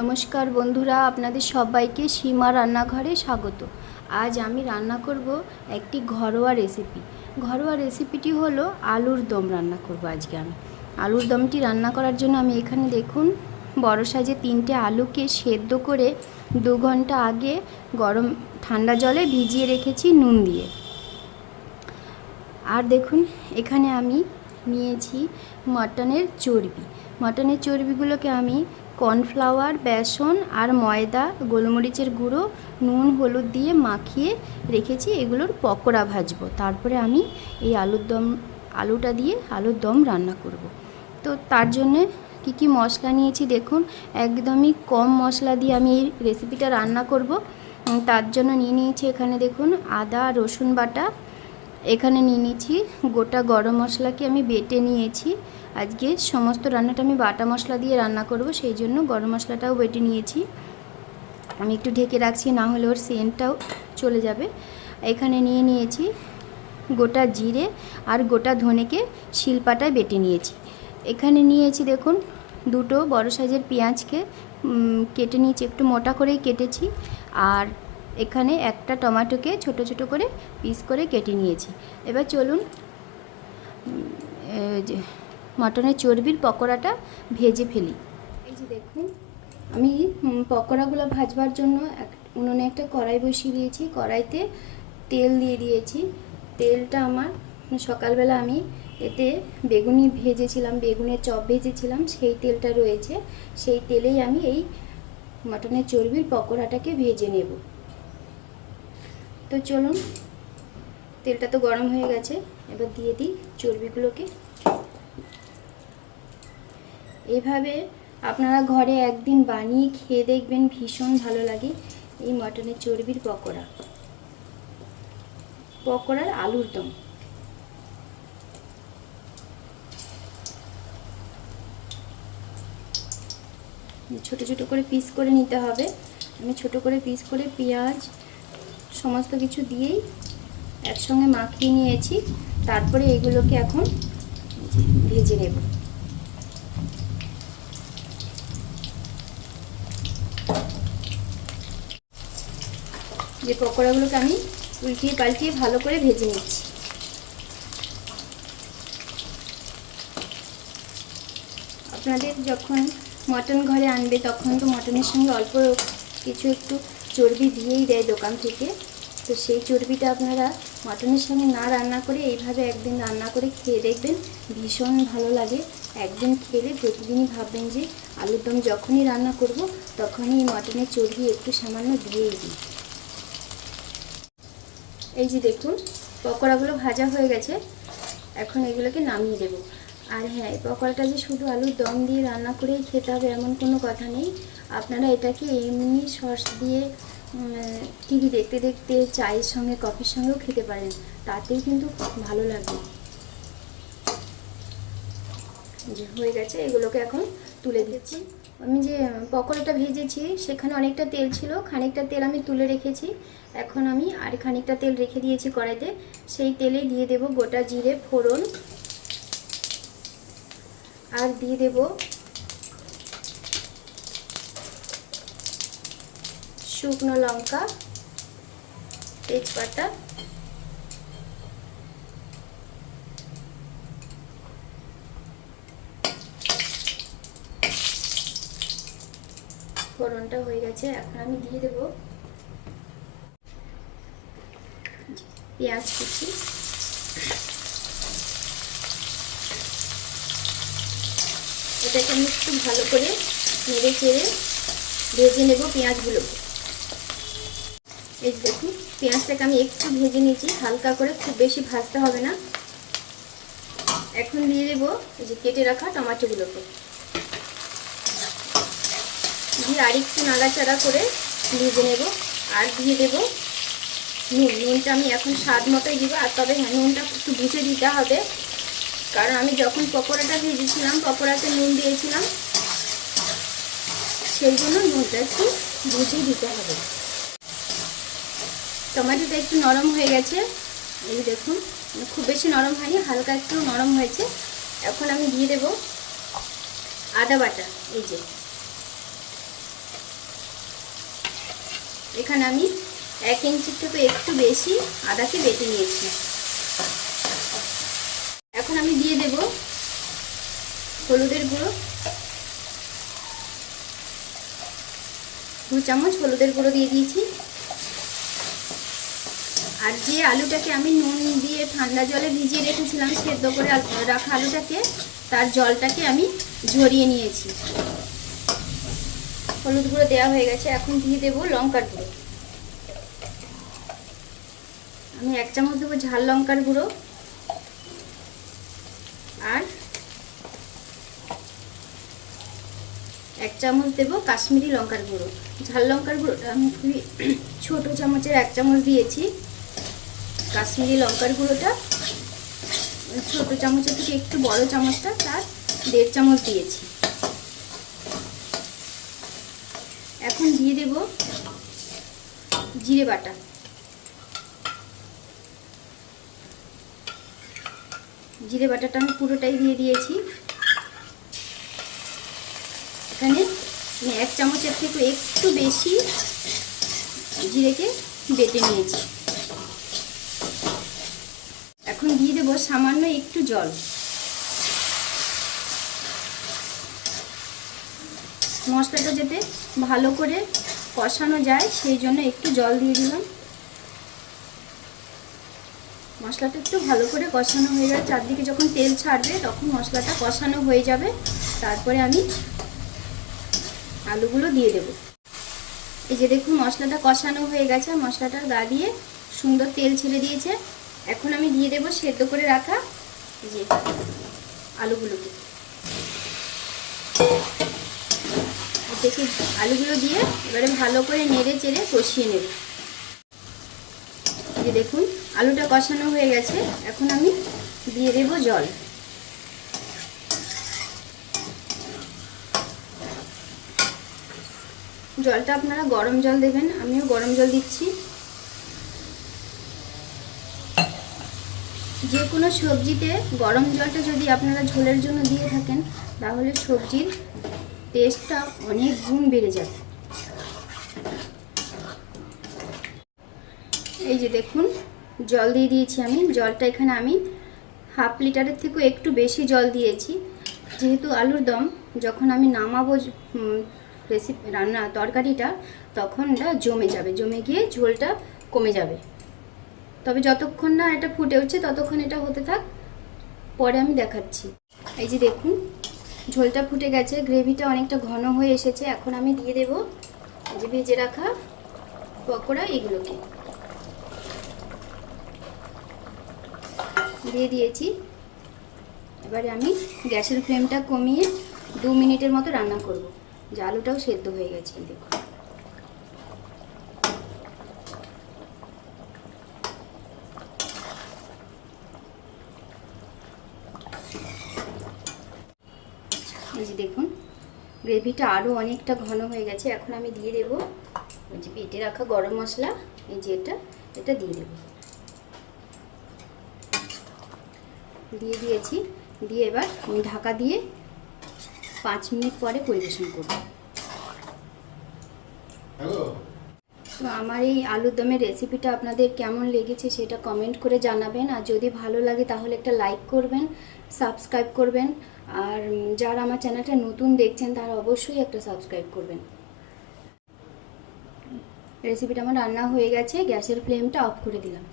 নমস্কার বন্ধুরা, আপনাদের সবাইকে সীমা রান্নাঘরে স্বাগত। আজ আমি রান্না করব একটি ঘরোয়া রেসিপি ঘরোয়া রেসিপিটি হলো আলুর দম রান্না করব আজকে আমি। আলুর দমটি রান্না করার জন্য আমি এখানে দেখুন, বড় সাইজে তিনটে আলুকে সেদ্ধ করে দু ঘণ্টা আগে গরম ঠান্ডা জলে ভিজিয়ে রেখেছি নুন দিয়ে। আর দেখুন, এখানে আমি নিয়েছি মটনের চর্বি। মটনের চর্বিগুলোকে আমি কর্নফ্লাওয়ার, বেসন আর ময়দা, গোলমরিচের গুঁড়ো, নুন, হলুদ দিয়ে মাখিয়ে রেখেছি এগুলোর পকোড়া ভাজবো তারপরে আমি এই আলুর দম, আলুটা দিয়ে আলুর দম রান্না করব। তো তার জন্যে কী কী মশলা নিয়েছি দেখুন, একদমই কম মশলা দিয়ে আমি এই রেসিপিটা রান্না করব তার জন্য নিয়ে নিয়েছি এখানে দেখুন আদা, রসুন বাটা এখানে নিয়ে নিয়েছি গোটা গরম মশলাকে আমি বেটে নিয়েছি। আজকে সমস্ত রান্নাটা আমি বাটা মশলা দিয়ে রান্না করব, সেই জন্য গরম মশলাটাও বেটে নিয়েছি। আমি একটু ঢেকে রাখছি, না হলে ওর সেন্টটাও চলে যাবে। এখানে নিয়ে নিয়েছি গোটা জিরে আর গোটা ধনেকে শিলপাটায় বেটে নিয়েছি। এখানে নিয়েছি দেখুন দুটো বড় সাইজের পেঁয়াজকে কেটে নিয়েছি, একটু মোটা করেই কেটেছি। আর এখানে একটা টমেটোকে ছোট ছোট করে পিস করে কেটে নিয়েছি। এবার চলুন মটনের চর্বির পকোড়াটা ভেজে ফেলি। এই যে দেখুন, আমি পকোড়াগুলো ভাজবার জন্য এক, উনুনে একটা কড়াই বসিয়ে দিয়েছি। কড়াইতে তেল দিয়ে দিয়েছি। তেলটা আমার সকালবেলা আমি এতে বেগুনি ভেজেছিলাম, বেগুনের চপ ভেজেছিলাম, সেই তেলটা রয়েছে। সেই তেলেই আমি এই মটনের চর্বির পকোড়াটাকে ভেজে নেব। তো চলুন, তেলটা তো গরম হয়ে গেছে, এবার দিয়ে দিই চর্বিগুলোকে। এভাবে আপনারা ঘরে একদিন বানিয়ে খেয়ে দেখবেন, ভীষণ ভালো লাগে এই মটনের চর্বির পকোড়া। পকোড়ার আলুর দম। ছোট ছোট করে পিস করে নিতে হবে। আমি ছোট করে পিস করে পেঁয়াজ সমস্ত কিছু দিয়েই একসঙ্গে মাখিয়ে নিয়েছি। তারপরে এগুলোকে এখন ভেজে নেব। যে পকোড়াগুলোকে আমি উল্টিয়ে পাল্টিয়ে ভালো করে ভেজে নিচ্ছি। আপনাদের যখন মটন ঘরে আনবে তখন তো মটনের সঙ্গে অল্প কিছু একটু চর্বি দিয়েই দেয় দোকান থেকে। তো সেই চর্বিটা আপনারা মটনের সঙ্গে না রান্না করে এইভাবে একদিন রান্না করে খেয়ে দেখবেন, ভীষণ ভালো লাগে। একদিন খেলে প্রতিদিনই ভাববেন যে, আলুর দম যখনই রান্না করব, তখনই মটনের চর্বি একটু সামান্য দিয়েই দিই। এই যে দেখুন, পকোড়াগুলো ভাজা হয়ে গেছে। এখন এগুলোকে নামিয়ে দেবো। আর হ্যাঁ পকোড়াটা যে শুধু আলুর দম দিয়ে রান্না করেই খেতে হবে এমন কোনো কথা নেই। আপনারা এটাকে এমনি সস দিয়ে টিভি দেখতে দেখতে, চায়ের সঙ্গে, কফির সঙ্গেও খেতে পারেন। তাতেই কিন্তু ভালো লাগবে। যে হয়ে গেছে, এগুলোকে এখন তুলে দিচ্ছি। আমি যে পকোড়াটা ভেজেছি, সেখানে অনেকটা তেল ছিল, খানিকটা তেল আমি তুলে রেখেছি। এখন আমি আর খানিকটা তেল রেখে দিয়েছি কড়াইতে। সেই তেলেই দিয়ে দেব গোটা জিরে, ফোড়ন আর দিয়ে দেব শুকনো লঙ্কা, তেজপাতা, ফোড়নটা হয়ে গেছে, এখন আমি দিয়ে দেব পেঁয়াজ কুচি। এটাকে আমি একটু ভালো করে নেড়ে চেড়ে ভেজে নেব পেঁয়াজগুলোকে। এই দেখুন, পেঁয়াজটাকে আমি একটু ভেজে নিয়েছি, হালকা করে, খুব বেশি ভাজতে হবে না। এখন দিয়ে দেবো যে কেটে রাখা টমাটোগুলোকে। দিয়ে আরেকটু নাড়াচাড়া করে ভেজে নেব, আর দিয়ে দেব নুন। নুনটা আমি এখন স্বাদ মতোই দিব, আর তবে হ্যাঁ নুনটা একটু বুঝে দিতে হবে। কারণ আমি যখন পকোড়াটা ভেজেছিলাম, পকোড়াতে নুন দিয়েছিলাম, সেই জন্য নুনটা একটু বুঝে দিতে হবে। টমেটোটা একটু নরম হয়ে গেছে। এই দেখুন, খুব বেশি নরম হয়নি, হালকা একটু নরম হয়েছে। এখন আমি দিয়ে দেব আদা বাটা, এই যে। এখানে আমি এক ইঞ্চির থেকে একটু বেশি আদাকে বেটে নিয়েছি। এখন আমি দিয়ে দেব হলুদের গুঁড়ো। দু চামচ হলুদের গুঁড়ো দিয়ে দিয়েছি। আর যে আলুটাকে আমি নুন দিয়ে ঠান্ডা জলে ভিজিয়ে রেখেছিলাম, সেদ্ধ করে রাখা আলুটাকে, তার জলটাকে আমি ঝরিয়ে নিয়েছি। হলুদ গুঁড়ো দেওয়া হয়ে গেছে, এখন দিয়ে দেবো লঙ্কার গুঁড়ো। আমি এক চামচ দেবো ঝাল লঙ্কার গুঁড়ো। আর এক চামচ দেবো কাশ্মীরি লঙ্কার গুঁড়ো। ঝাল লঙ্কার গুঁড়োটা আমি খুবই ছোটো চামচের এক চামচ দিয়েছি। কাশ্মীরি লঙ্কার গুঁড়োটা ছোটো চামচের থেকে একটু বড় চামচটা তার দেড় চামচ দিয়েছি। এখন দিয়ে দেব জিরে বাটা। জিরে বাটাটা আমি পুরোটাই দিয়ে দিয়েছি। এখানে এক চামচের থেকে একটু বেশি জিরেকে বেটে নিয়েছি। এখন দিয়ে দেবো সামান্য একটু জল। মশলাটা যাতে ভালো করে কষানো যায়, সেই জন্য একটু জল দিয়ে দিলাম। মশলাটা একটু ভালো করে কষানো হয়ে যাবে চারদিকে যখন তেল ছাড়বে তখন মশলাটা কষানো হয়ে যাবে। তারপরে আমি আলুগুলো দিয়ে দেব। এই যে দেখুন মশলাটা কষানো হয়ে গেছে, মশলাটার গা দিয়ে সুন্দর তেল ছেড়ে দিয়েছে। এখন আমি দিয়ে দেব সেদ্ধ করে রাখা যে আলুগুলোকে। আলুগুলো দিয়ে এবারে ভালো করে নেড়ে চেড়ে কষিয়ে নেব। যে দেখুন আলুটা কষানো হয়ে গেছে, এখন আমি দিয়ে দেব জল। জলটা আপনারা গরম জল দেবেন, আমিও গরম জল দিচ্ছি। যে কোনো সবজিতে গরম জলটা যদি আপনারা ঝোলের জন্য দিয়ে থাকেন, তাহলে সবজির টেস্টটা অনেক গুণ বেড়ে যাবে। এই যে দেখুন জল দিয়ে দিয়েছি আমি। জলটা এখানে আমি হাফ লিটারের থেকেও একটু বেশি জল দিয়েছি। যেহেতু আলুর দম, যখন আমি নামাবো রেসিপি রান্না তরকারিটা তখন এটা জমে যাবে। জমে গিয়ে ঝোলটা কমে যাবে। তবে যতক্ষণ না এটা ফুটে উঠছে, ততক্ষণ এটা হতে থাক। পরে আমি দেখাচ্ছি। এই যে দেখুন, ঝোলটা ফুটে গেছে। গ্রেভিটা অনেকটা ঘন হয়ে এসেছে। এখন আমি দিয়ে দেব যে ভেজে রাখা পকোড়া, এগুলোকে। দিয়ে দিয়েছি। এবারে আমি গ্যাসের ফ্লেমটা কমিয়ে দু মিনিটের মতো রান্না করব। যে আলুটাও সেদ্ধ হয়ে গেছে, দেখুন। এই দেখুন, গ্রেভিটা আরও অনেকটা ঘন হয়ে গেছে। এখন আমি দিয়ে দেবো যে বেটে রাখা গরম মশলা, এই যে এটা এটা দিয়ে দেবো। দিয়ে দিয়েছি। দিয়ে এবার আমি ঢাকা দিয়ে পাঁচ মিনিট পরে পরিবেশন করব। তো আমার এই আলুর দমের রেসিপিটা আপনাদের কেমন লেগেছে সেটা কমেন্ট করে জানাবেন। আর যদি ভালো লাগে তাহলে একটা লাইক করবেন সাবস্ক্রাইব করবেন। আর যারা আমার চ্যানেলটা নতুন দেখছেন তারা অবশ্যই একটা সাবস্ক্রাইব করবেন। রেসিপিটা আমার রান্না হয়ে গেছে গ্যাসের ফ্লেমটা অফ করে দিলাম।